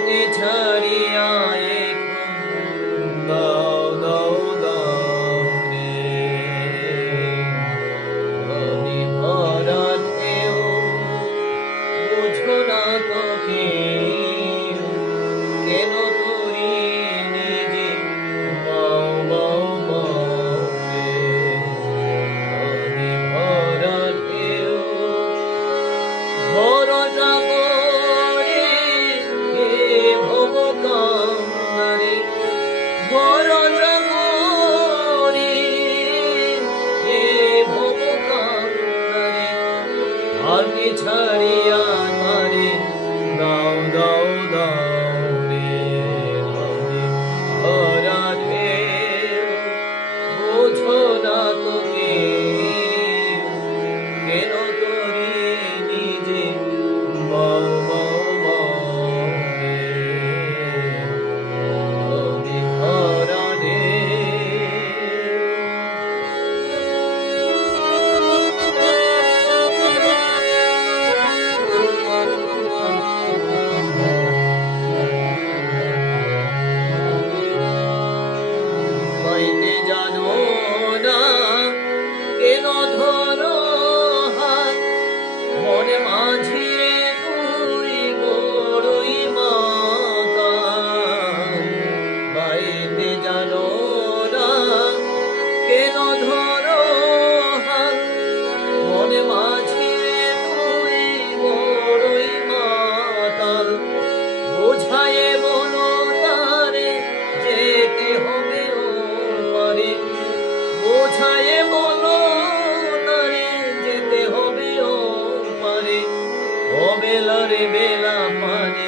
হাতে ছাড়িয়া এখন দাও দাও দাও রে নদী ভরা ঢেউ বুঝো না তো কেউ কেন তুরি নিজে বাও বাও বাও রে নদী ভরা ঢেউ ভরা জাগরে হে ভব কান্নারে ভরা জাগরে হে ভব কান্নারে হাতে ছাড়িয়া তারে দাও দাও দাও রে নদী ভরা ঢেউ বোঝো না তো কেউ কেন তোরে নিজে বাও বাও বাও রে নদী ভরা পাইতে জানো না কেন ধরো হাত মনে মাঝে তুই বড়ই মাতাল পাইতে জানো না কেন ধরো হাত মনে মাঝে তুই বড়ই মাতাল বোঝায়ে বলো তারে যেতে হবে ও পারে বোঝায়ে বলো তারে যেতে হবে ও পারে ও বেলা রে বেলা পারে